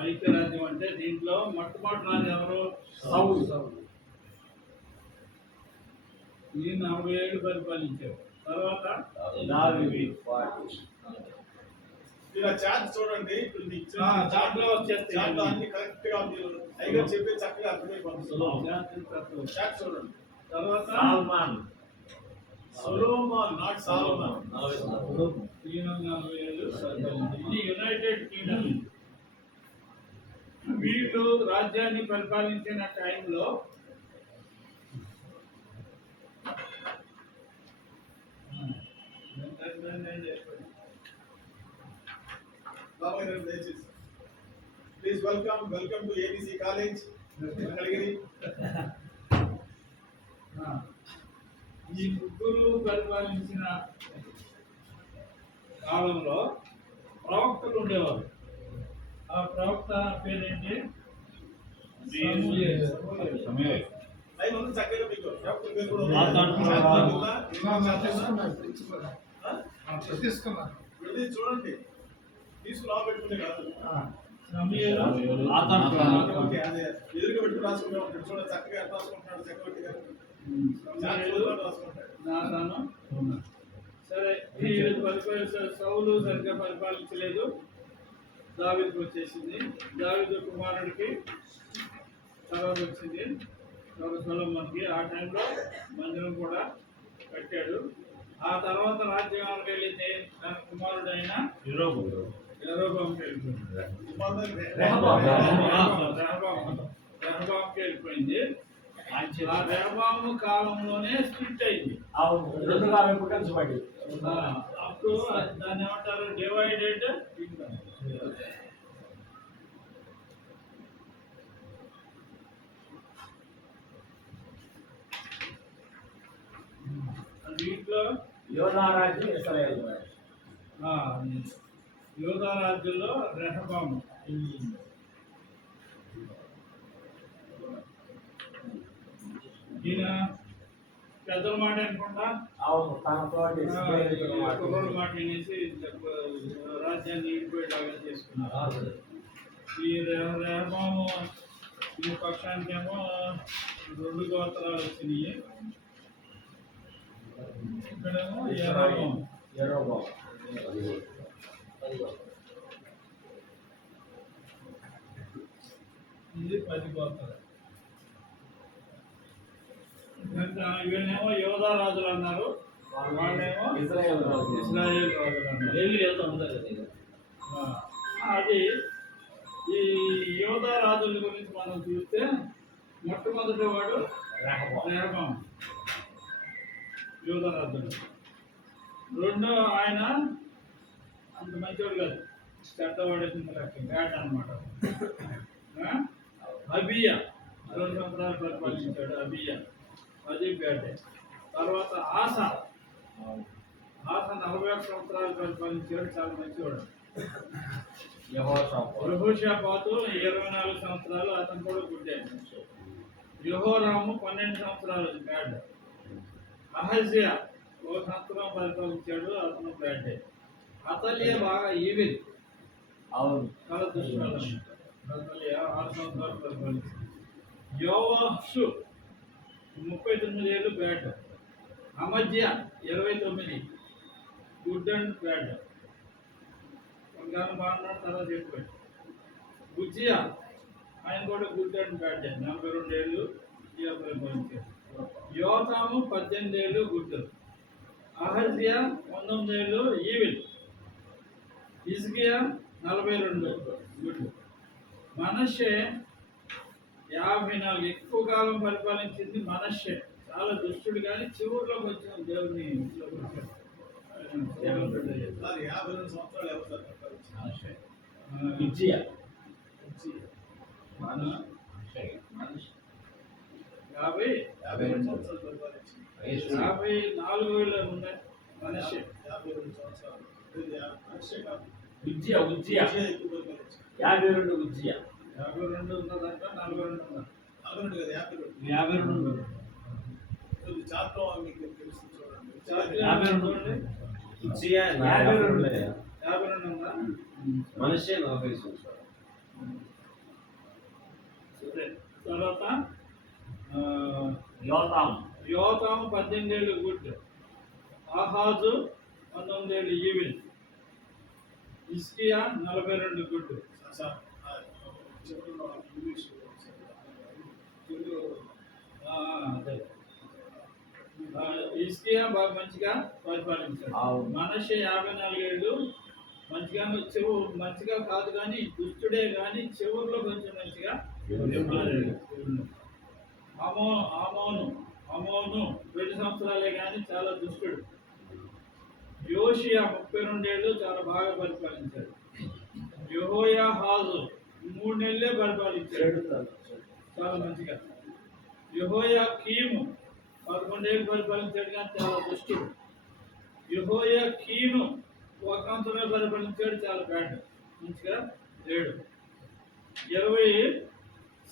ఐక్యరాజ్యం అంటే దీంట్లో మొట్టమొదటి రాజు ఎవరు? సౌలు. ఈ 40 ఏళ్ళు పరిపాలించారు. తర్వాత ఇలా చార్ట్ చూడండి. ఇప్పుడు మీకు చార్ట్ లో వచ్చేస్తాయి. చార్ట్ అన్ని కరెక్ట్ గా ఉంది. అయిగా చెప్పి చక్కగా అర్థమైపోతుంది. చార్ట్ చూడండి. తర్వాత సొలొమోన్, నాట్ సాలోమన్. 340 ఏళ్ళు పరిపాలించారు. ఇది యునైటెడ్ కింగ్డమ్. వీళ్ళు రాజ్యాన్ని పరిపాలించిన టైంలో please welcome to ABC college Mangalagiri. ఈ ముగ్గురు పరిపాలించిన కాలంలో ప్రవక్తలు ఉండేవారు. ఆ ప్రవక్త పేరేంటి? సమూయేలు. లైన్ ఉంది చక్కగా మీకు. ఎవరి పేరు కూడా తీసుకున్నా విడదీసి చూడండి. తీసుకుని పెట్టుకుంటే కాదు. సమూయేలు, ఓకే, అదే ఎదురుగా పెట్టుకుని రాసుకుంటా ఉంటాడు. చూడండి చక్కగా ఎట్లా రాసుకుంటున్నాడు చక్రవర్తి గారు. సమూయేలు, రాసుకుంటాడు. నాతాను. సరే, ఈ సౌలు సరిగ్గా పరిపాలించలేదు, దావీదుకు వచ్చేసింది. దావీదు కుమారుడికి తర్వాత వచ్చింది సొలొమోనుకి. ఆ టైంలో మందిరం కూడా కట్టాడు. ఆ తర్వాత రాజ్యానికి వెళ్ళింది తన కుమారుడైన యెరోబోయాముకి వెళ్ళిపోయింది. రెహబాముకి వెళ్ళిపోయింది. ఆ రెహబాము కాలంలోనే స్ప్లిట్ అయింది. రెండు కాలం కలిసిపడి అప్పుడు దాన్ని ఏమంటారు, డివైడెడ్ కింగ్డమ్. వీటిలో యోధారాజ్యం ఇశ్రాయేలు యూదా రాజ్యంలో రెహబాము ఈయన పెద్దల మాట అనుకుంటా అవును తనతో కుర్రోళ్ళ మాట వినేసి రాజ్యాన్ని ఈడిపోయేలాగా చేసుకున్నారు. ఈ రెహబాము ఈ పక్షానికేమో 2 గోత్రాలు వచ్చినాయి. ఇక్కడేమో యెరోబాము ఇది 10 గోత్రాలు. వీళ్ళేమో యోధా రాజులు అన్నారు, వాళ్ళేమో ఇశ్రాయేలు రాజు ఇశ్రాయేల్ రాజులు అన్నారు. అది ఈ యోధా రాజుల గురించి మనం చూస్తే మొట్టమొదటి వాడు రెహబాము, యోధా రాజులు. రెండో ఆయన అంత మంచివాడు కాదు, చెడ్డవాడు బ్యాట్ అనమాట. అబియా 2 సంవత్సరాలు పరిపాలించాడు. అబియా అది బ్యాటే. తర్వాత ఆస 41 సంవత్సరాలు పరిపాలించాడు, చాలా మంచివాడు. యెహోషాపాతు 24 సంవత్సరాలు, అతను కూడా గుడ్డే. యెహోరాము 12 సంవత్సరాలు, బ్యాడ్. అహజ్యా 1 సంవత్సరం పరిపాలించాడు, అతను బ్యాడే. అతలియా బాగా ఈవిల్, అవును చాలా దుష్టురాలు. అతలియా 6 సంవత్సరాలు పరిపాలించాడు. యోవాషు 39 ఏళ్ళు, బ్యాడ్. అమజ్య 29, good and bad. కొంతకాలం బాగున్నాడు, తర్వాత చెప్పాడు. ఉజ్జియా ఆయన కూడా గుడ్ అండ్ బ్యాడ్, 42 ఏళ్ళు పరిపాలించాడు. యోతాము 18 ఏళ్ళు, గుడ్. అహజ్యా 19 ఏళ్ళు, ఈవిల్. హిజ్కియా 42, గుడ్. మనష్షే 54, ఎక్కువ కాలం పరిపాలించింది మనష్షే. చాలా దుష్టుడు, కానీ చివరిలో కొంచెం దేవుని మరి 52 సంవత్సరాలు ఎవరు సార్ పరిపాలించారు? ఇజ్జియా 52 సంవత్సరాలు పరిపాలించింది. 54 ఏళ్ళు ఉన్నాయి మనష్షే. 52 సంవత్సరాలు. మనిషే కాదు, ఉజ్జియా ఎక్కువ పరిపాలించింది. 52 ఉజ్జియా 52 ఉన్నదంట, 42 ఉన్నారు. 42 కదా, 52. 52 ఉన్నారు. ఇది చాట్లో మీకు తెలుస్తుంది చూడండి. 52 ఉండి ఉజ్జియా 52 ఉందా? మనిషి 40 సంవత్సరాలు. సరే. తర్వాత యోతాము యోతాము 18 ఏళ్ళు, గుడ్. ఆహాజు 19 ఏళ్ళు, ఈవిల్. హిజ్కియా 42, గుడ్. సార్ చెప్తున్నా ఇంగ్లీష్ అదే. హిజ్కియా బాగా మంచిగా పరిపాలించాడు. అవును. మనష్షే 54 ఏళ్ళు, మంచిగా మంచిగా కాదు కానీ దుష్టుడే, కానీ చివరిలో కొంచెం మంచిగా. అమోను 2 సంవత్సరాలే కానీ చాలా దుష్టుడు. యోషియా 32 ఏళ్ళు, చాలా బాగా పరిపాలించాడు. యెహోయాహాజు 3 నెలలే పరిపాలించాడు, చాలా మంచిగా. యెహోయాకీము 11 ఏళ్ళు పరిపాలించాడు, కానీ చాలా దుష్టుడు. యెహోయాకీను 1 సంవత్సరం పరిపాలించాడు, చాలా బ్యాడ్, మంచిగా లేడు. 20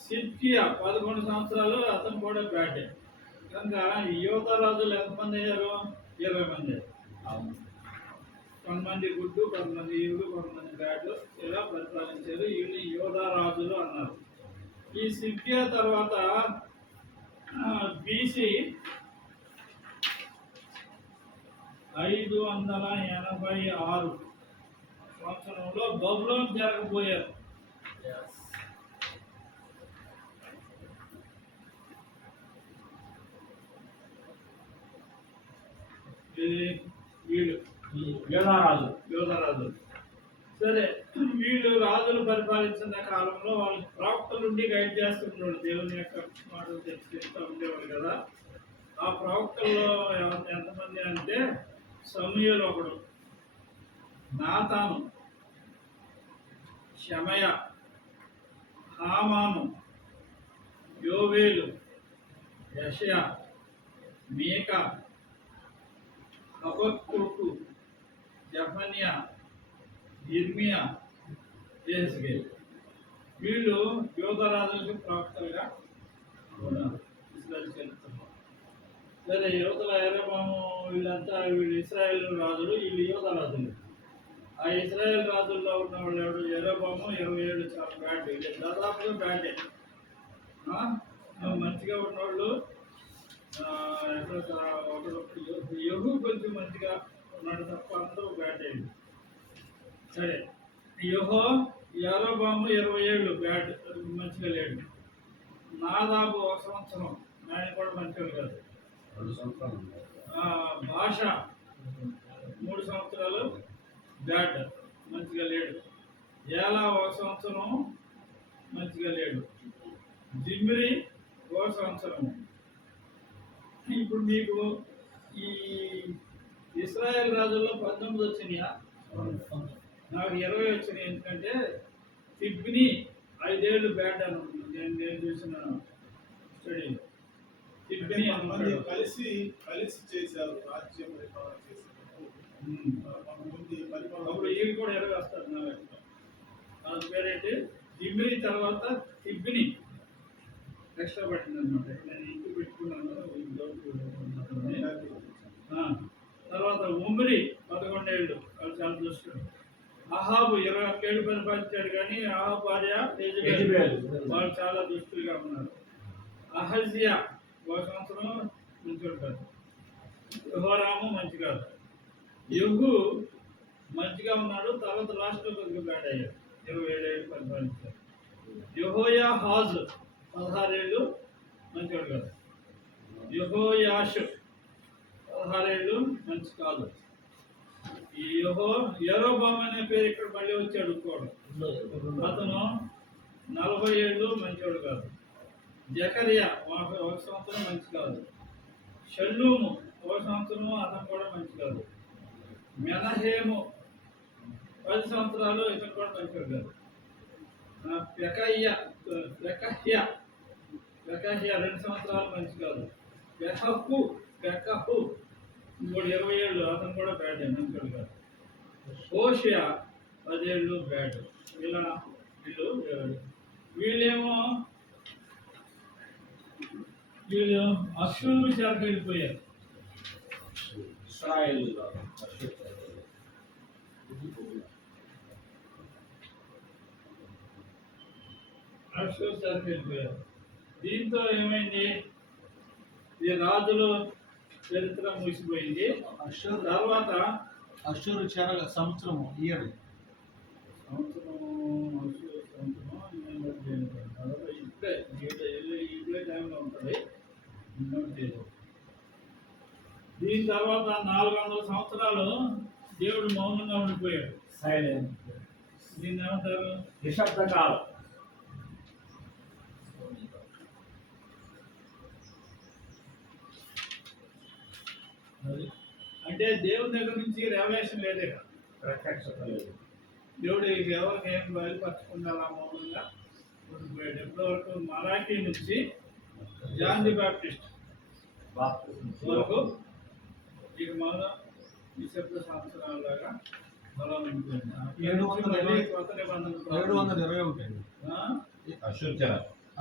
సిద్కియా 11 సంవత్సరాలు, అతను కూడా బ్యాడే. కనుక యోధా రాజులు ఎంతమంది అయ్యారు? 20 మంది. కొంతమంది గుడ్డు, కొంతమంది ఈవుడు, కొంతమంది బ్యాడ్, ఇలా పరిపాలించారు. వీళ్ళు యోధా రాజులు అన్నారు. ఈ సిద్కియా తర్వాత BC 586 సంవత్సరంలో బబులోను జరగబోయారు. ఇది వీళ్ళు యోధారాజు. యోధరాజు. సరే, వీళ్ళు రాజులు పరిపాలించిన కాలంలో వాళ్ళు ప్రవక్తల నుండి గైడ్ చేస్తుండేవాళ్ళు, దేవుని యొక్క మాటలు చెప్తూ ఉండేవాళ్ళు కదా. ఆ ప్రవక్తల్లో ఎంతమంది అంటే సమూయేలు ఒకడు, నాతాను, షమయ, హామాను, యోవేలు, యెషయా, మీకా, హబక్కూకు, జెఫన్యా, ఇర్మియా, యెహెజ్కేలు. వీళ్ళు యోధరాజులకు ప్రవక్తలుగా ఉన్నారు ఇశ్రాయేలు చరిత్రలో. సరే, యువతల యరొబాము వీళ్ళు ఇశ్రాయేలు రాజులు, వీళ్ళు యోధ రాజులు. ఆ ఇశ్రాయేల్ రాజుల్లో ఉన్న వాళ్ళు ఎవరు? యరొబాము 27 చాలా బ్యాడ్, దాదాపుగా బ్యాడే. మంచిగా ఉన్నవాళ్ళు యెహూ కొంచెం మంచిగా ఉన్నాడు తప్ప అందరూ బ్యాడ్ అయ్యింది. సరే, యరొబాము 27 బ్యాడ్, మంచిగా లేడు. నాదాబు 1 సంవత్సరం, ఆయన కూడా మంచివాడు కాదు. భాష 3 సంవత్సరాలు బ్యాడ్, మంచిగా లేడు. ఏలా 1 సంవత్సరం మంచిగా లేడు. జిమ్రి 1 సంవత్సరం. ఇప్పుడు మీకు ఈ ఇశ్రాయేల్ రాజుల్లో 19 వచ్చినాయా? నాకు 20 వచ్చినాయి. ఎందుకంటే తిబ్ని 5 ఏళ్ళు బ్యాడ్ అని ఉంటుంది. నేను చూసిన స్టడీలో తిబ్ని కొంతమంది కలిసి చేశారు, రాజ్యం పరిపాలన చేశారు. కొంతమంది పరిపాలన అప్పుడు వీళ్ళు కూడా 20 వస్తారు నా లెక్కలో. వాళ్ళ పేరేంటి? జిమ్రి తర్వాత తిబ్ని ఎక్స్ట్రా పట్టింది అనమాట. నేను ఇంటికి పెట్టుకున్నాను. తర్వాత ఉమ్రి 11 ఏళ్ళు, వాళ్ళు చాలా దుష్టుడు. అహాబు 21 ఏళ్ళు పరిపాలించాడు, కానీ అహాబు భార్య యెజబెల్, వాళ్ళు చాలా దుష్టులుగా ఉన్నారు. అహజ్యా 1 సంవత్సరం మంచివాడు కాదు. యెహోరాము మంచి కాదు. యెహూ మంచిగా ఉన్నాడు, తర్వాత లాస్ట్లో కొద్దిగా బ్యాడ్ అయ్యాడు. 27 ఏళ్ళు పరిపాలించాడు. యెహోయాహాజు 16 ఏళ్ళు మంచివాడు కాదు. యెహోయాషు 16 ఏళ్ళు మంచి కాదు. ఈ యరొబాము అనే పేరు ఇక్కడ మళ్ళీ వచ్చాడు ఇంకోడు. అతను 40 ఏళ్ళు మంచివాడు కాదు. జకరియా 1 సంవత్సరం మంచి కాదు. షల్లూము 1 సంవత్సరం, అతను కూడా మంచి కాదు. మెనహేము 10 సంవత్సరాలు, ఇతను కూడా మంచివాడు కాదు. పెకహ్యా 2 సంవత్సరాలు మంచి కాదు. పెకహు ఇంకోటి 20 ఏళ్ళు, అతను కూడా బ్యాడ్, మంచివాడు కాదు. హోషియా 10 ఏళ్ళు బ్యాడ్. వీళ్ళు అశ్షూరు చెరకు వెళ్ళిపోయారు. ఇశ్రాయేలు అశ్షూరు చెరకు వెళ్ళిపోయారు. దీంతో ఏమైంది? ఈ రాజులు చరిత్ర ముగిసిపోయింది. తర్వాత అశ్షూరు చెర సంవత్సరము ఇయర్ ఇప్పుడే టైంలో ఉంటుంది. దీని తర్వాత 400 సంవత్సరాలు దేవుడు మౌనంగా ఉండిపోయాడు. సైలెంట్. దీన్ని ఏమంటారు? నిశ్శబ్ద కాలం. అంటే దేవుని దగ్గర నుంచి రెవల్యూషన్ లేదే, ప్రత్యక్షత లేదు. దేవుడు ఎవరికి ఏం బయలుపరచకుండా అలా మౌనంగా ఉండిపోయాడు. ఎప్పటివరకు? మరాఠీ నుంచి జాన్ ది బాప్టిస్ట్ వరకు ఇక మళ్ళా నిశ్శబ్ద సంవత్సరాలుగా బలం ఉండిపోయింది. 721 అశ్షూరు చెర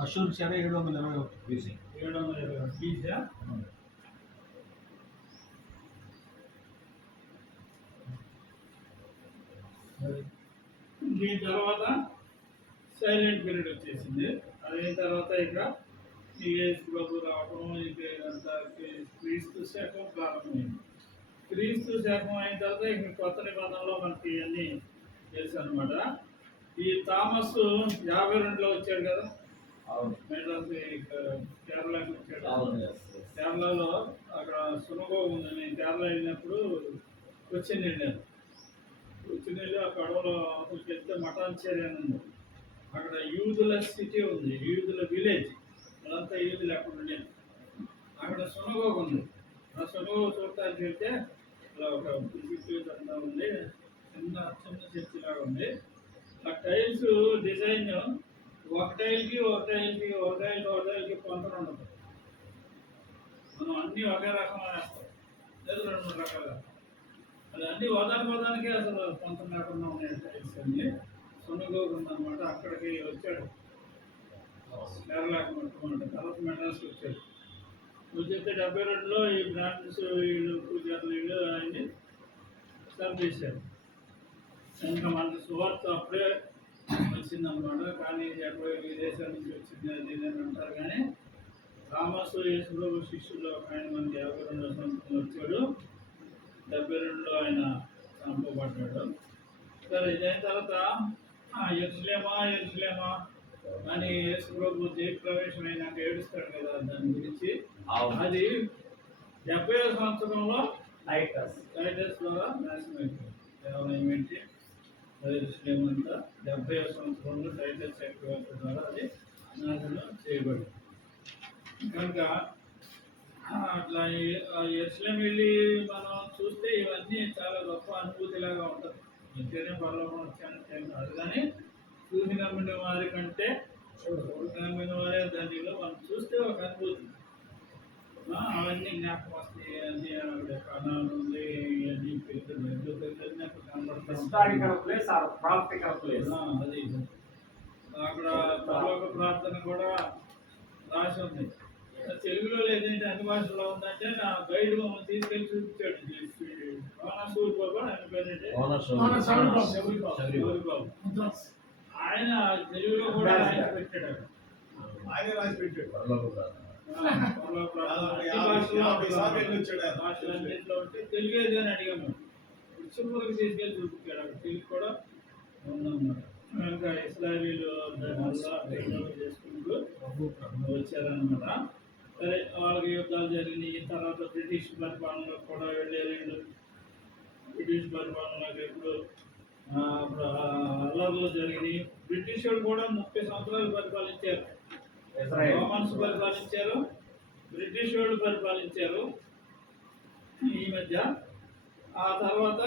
అశ్షూరు చెర 721 BC. 720 బీసీ. దీని తర్వాత సైలెంట్ పీరియడ్ వచ్చేసింది. అదైన తర్వాత ఇక యేసు ప్రభు రావడం, ఇక క్రీస్తు శకం ప్రారంభమైంది. క్రీస్తు శకం అయిన తర్వాత ఇంక కొత్త నిబంధనలో మనకి ఇవన్నీ తెలుసు అనమాట. ఈ థామస్ 52లో వచ్చాడు కదా, అవును. మెడ్రాస్ కేరళకి వచ్చాడు. అవును. కేరళలో అక్కడ సునగోగ ఉంది. నేను కేరళ వెళ్ళినప్పుడు కొచ్చిన్ వెళ్ళాను. కొచ్చిన్ వెళ్ళి ఆ కడవలో అక్కడికి వెళ్తే మఠాన్చేరి అని ఉంది. అక్కడ యూదుల సిటీ ఉంది, యూదుల విలేజ్. అదంతా యూదులు అక్కడ ఉండేది. అక్కడ సునగోగ ఉంది. ఆ సునగోగ చూడటానికి వెళ్తే ఇలా ఒక బిజిట్ అంతా ఉంది, చిన్న చిన్న చర్చి లాగా ఉంది. ఆ టైల్స్ డిజైన్ ఒక టైల్కి పొంతన ఉండదు. మనం అన్నీ ఒకే రకంగా వేస్తాం, లేదు 2-3 రకాలుగా. అది అన్నీ పదానికే అసలు పొంతన లేకుండా ఉన్నాయి టైల్స్ అన్నీ. సునగోగ ఉందన్నమాట. అక్కడికి వచ్చాడు కేరళకి మొట్టమొదటి, తర్వాత మెడ్రాస్కి వచ్చాడు. వచ్చేస్తే 72లో ఈ బ్రాహ్మణ్స్ వీళ్ళు పూజారులు వీళ్ళు ఆయన్ని చంపేశారు. ఇంకా మనకి సువార్త అప్పుడే వచ్చిందన్నమాట. కానీ ఎక్కడో విదేశాల నుంచి వచ్చింది అది అని అంటారు. కానీ థామస్ యేసుప్రభు శిష్యుల్లో ఒక ఆయన మనకి 52వ సంవత్సరంలో వచ్చాడు. 72లో ఆయన చంపబడ్డాడు. సరే, ఇదైన తర్వాత యెరూషలేమా అని యేసుప్రభు జయప్రవేశం అయినాక ఏడుస్తాడు కదా, దాని గురించి. అది 70వ సంవత్సరంలో టైటస్ ద్వారా నాశనం అయిపోయింది. దేవాలయం ఏంటి యెరూషలేము అంతా 70వ సంవత్సరంలో టైటస్ చక్రవర్తి ద్వారా అది నాశనం చేయబడింది. కనుక అట్లా యెరూషలేం వెళ్ళి మనం చూస్తే ఇవన్నీ చాలా గొప్ప అనుభూతిలాగా ఉంటుంది. ఇంకేనే పరలోకం వచ్చాను కాదు, కానీ చూసి నమ్మిన వారి కంటే నమ్మిన వారే దానిలో మనం చూస్తే ఒక అనుభూతి. అవన్నీ జ్ఞాపకం వస్తాయి. అన్నీ అక్కడ కణాలు ఉంది, ఇవన్నీ historical place or practical place. అది అక్కడ పరలోక ప్రార్థన కూడా రాసి ఉంది. తెలుగులో లేదంటే అన్ని భాషలో ఉందంటే నా గైడ్ మమ్మల్ని తీసుకెళ్ళి చూపించాడు. సూరి బాబు ఆయన పేరంటే ఆయన తెలుగులో కూడా ఆయన పెట్టాడు. ఆయన రాసి పెట్టాడు. భాషలన్నింటిలో ఉంటే తెలుగు ఏది అని అడిగాము. చివరికి తీసుకెళ్ళి చూపించాడు. అక్కడ తెలుగు కూడా ఉందన్నమాట. ఇంకా ఇస్రాయేలీలు చేసుకుంటూ వచ్చారనమాట. సరే, వాళ్ళకి యుద్ధాలు జరిగినాయి. తర్వాత బ్రిటిష్ పరిపాలనలో కూడా వెళ్ళారు. బ్రిటిష్ పరిపాలనలోకి ఎప్పుడు అప్పుడు అల్లర్లు జరిగినాయి. బ్రిటిష్ వాళ్ళు కూడా 30 సంవత్సరాలు పరిపాలించారు. రోమన్స్ పరిపాలించారు, బ్రిటిష్ వాళ్ళు పరిపాలించారు ఈ మధ్య. ఆ తర్వాత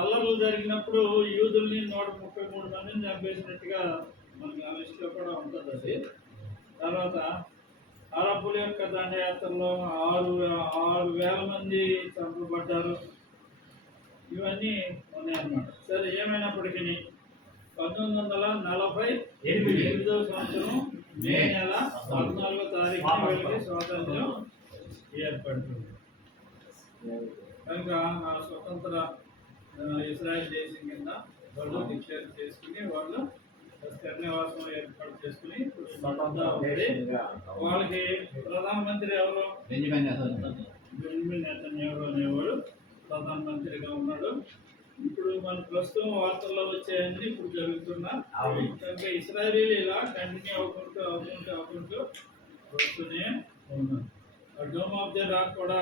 అల్లర్లు జరిగినప్పుడు యూదుల్ని 133 మందిని చంపేసినట్టుగా మనకి ఆ లిస్టులో కూడా ఉంటుంది అది. తర్వాత అరబ్బుల యొక్క దండయాత్రలో 6,000 మంది చంపబడ్డారు. ఇవన్నీ ఉన్నాయన్నమాట. సరే, ఏమైనప్పటికీ 1948వ సంవత్సరం మే నెల 14వ తారీఖున వీళ్ళకి స్వాతంత్రం ఏర్పడుతుంది. కనుక ఆ స్వతంత్ర ఇజ్రాయెల్ దేశం కింద వాళ్ళు డిక్లేర్ చేసుకుని వాళ్ళు స్థిరనివాసం ఏర్పాటు చేసుకుని వాళ్ళకి ప్రధానమంత్రి ఎవరు? బెంజమిన్ నెతన్యాహు అనేవాడు ప్రధానమంత్రిగా ఉన్నాడు. ఇప్పుడు మన ప్రస్తుతం వార్తల్లో వచ్చాయన్నీ ఇప్పుడు జరుగుతున్నా. కనుక ఇస్రాయేలీలు ఇలా కంటిన్యూ అవుకుంటూ వస్తూనే ఉన్నారు. డోమ్ ఆఫ్ ది రాక్ కూడా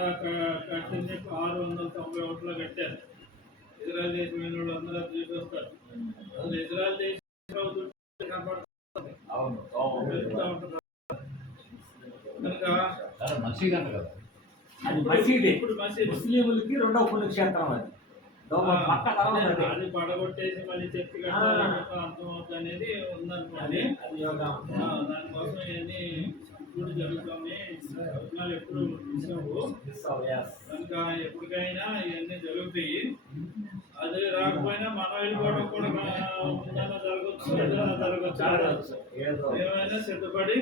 కట్టింది 691లో కట్టారు. ఇజ్రాయెల్ దేశం అయిన వాళ్ళు అందరూ చూసి వస్తారు. అసలు ఇజ్రాయెల్ దేశం కనపడుతుంది కనుక ఇప్పుడు మసీదు ముస్లింలకి రెండవ పుణ్యక్షేత్రం అది. అది పడగొట్టేసి మళ్ళీ చెప్పి కట్టాలి అర్థం అవుతుంది అనేది ఉందనుకోండి. దానికోసం ఇవన్నీ సంపూర్ణ జరుగుతుంది. ప్రయత్నాలు ఎప్పుడు మిస్సవు. కనుక ఎప్పటికైనా ఇవన్నీ జరుగుతాయి. అది రాకపోయినా మనం వెళ్ళిపోవడం కూడా ముందన్నా జరగచ్చు, ఏదైనా జరగచ్చు. ఏమైనా సిద్ధపడి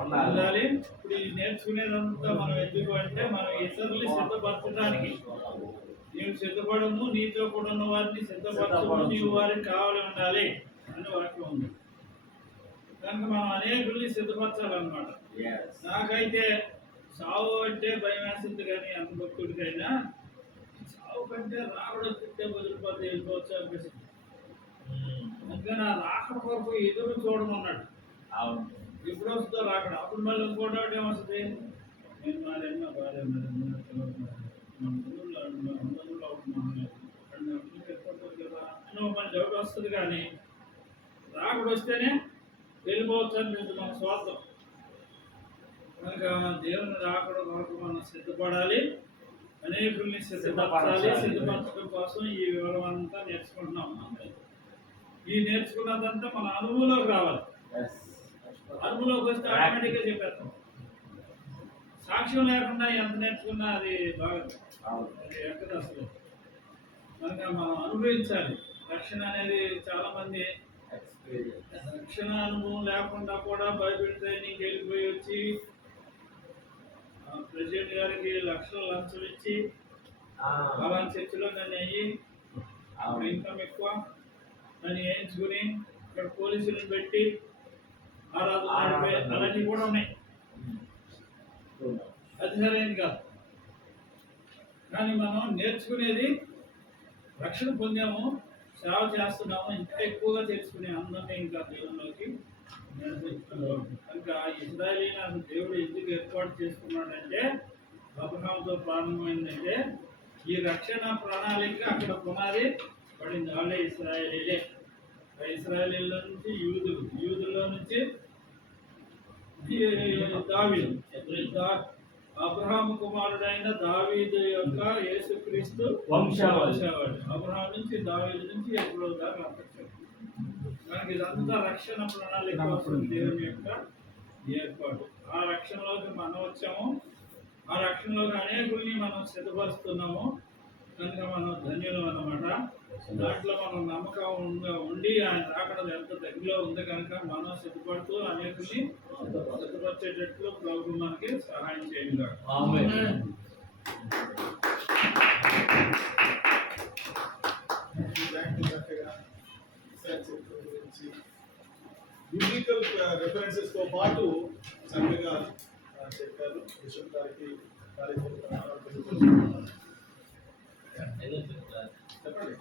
ఉండాలి. ఇప్పుడు ఈ నేర్చుకునేదంతా మనం ఎందుకు అంటే మనం ఇతరుల్ని సిద్ధపరచడానికి. నీవు సిద్ధపడము, నీతో కూడా ఉన్న వారిని సిద్ధపరచము, నీవు వారికి కావాలి ఉండాలి అని వాక్యం ఉంది. కనుక మనం అనేకుల్ని సిద్ధపరచాలన్నమాట. నాకైతే సావు అంటే భయం వేస్తుంది కానీ ఎంత భక్తుడికైనా సావు కంటే రాకడ తింటే వదిలిపోతే వెళ్ళిపోవచ్చు అనిపిస్తుంది. అందుకని ఆ రాకడ కొరకు ఎదురు చూడమన్నాడు. అవును. ఎప్పుడు వస్తుందో రాకడ. అప్పుడు మళ్ళీ ఇంకోటి ఒకటి ఏమొస్తుంది, నేను మారేనా భార్య మన ఊళ్ళో అవుతున్నాను కదా అని మన డౌట్ వస్తుంది. కానీ రాకడ వస్తేనే వెళ్ళిపోవచ్చు అనిపిస్తుంది మన స్వార్థం. కనుక దేవుని రాకడ కొరకు మనం సిద్ధపడాలి, అనేకుల్ని సిద్ధపరచాలి. సిద్ధపరచడం కోసం ఈ వివరం అంతా నేర్చుకుంటున్నాం. ఈ నేర్చుకున్నదంతా మన అనుభవంలోకి రావాలి. Yes. అనుభవంలోకి వస్తే ఆటోమేటిక్గా చెప్పేస్తాం. సాక్ష్యం లేకుండా ఎంత నేర్చుకున్నా అది బాగా అవును. అది ఎక్కదు అసలు. కనుక మనం అనుభవించాలి. రక్షణ అనేది చాలా మంది Experience. రక్షణ అనుభవం లేకుండా కూడా బైబిల్ ట్రైనింగ్కి వెళ్ళిపోయి వచ్చి ప్రెసిడెంట్ గారికి లక్షలు లంచం ఇచ్చి అలా చర్చిలో నన్ను అయ్యి అప్పుడు ఇన్కమ్ ఎక్కువ నన్ను వేయించుకుని ఇక్కడ పోలీసులను పెట్టి ఆరాధన అలాంటివి కూడా ఉన్నాయి. అది సరైనది కాదు. కానీ మనం నేర్చుకునేది రక్షణ పొందాము, సేవ చేస్తున్నాము, ఇంకా ఎక్కువగా తెలుసుకునే అందరినీ ఇంకా దేవుళ్ళలోకి నడిపిస్తున్నాము. కనుక ఇశ్రాయేలీని అసలు దేవుడు ఎందుకు ఏర్పాటు చేసుకున్నాడంటే, అబ్రహాముతో ప్రారంభమైందంటే ఈ రక్షణ ప్రణాళిక అక్కడ పునాది పడింది. వాళ్ళే ఇశ్రాయేలీలే. ఇశ్రాయేలీల నుంచి యూదులు, యూదుల్లో నుంచి దావీదు, అబ్రహాము కుమారుడైన దావీదు యొక్క యేసుక్రీస్తు వంశావళి. అబ్రహాం నుంచి దావీదు నుంచి ఎప్పుడో దాకా వచ్చాడు. మనకి ఇదంతా రక్షణ ప్రణాళిక కోసం దేవుని యొక్క ఏర్పాటు. ఆ రక్షణలోకి మనం వచ్చాము. ఆ రక్షణలోకి అనేకుల్ని మనం సిద్ధపరుస్తున్నాము. కనుక మనం ధన్యులం అన్నమాట. దాంట్లో మనం నమ్మకం ఉండి ఆయన రాకడ ఎంత దగ్గరలో ఉంది కనుక మనం సిద్ధపడుతూ అనేకుల్ని సిద్ధపరిచేటట్లు ప్రభు మనకి సహాయం చేయండి. బిబ్లికల్ రెఫరెన్సెస్ తో పాటు చక్కగా చెప్పారు. బిషప్ గారికి ఏదో చెప్తారు. చెప్పండి.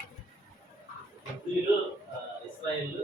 ఇస్రాయేల్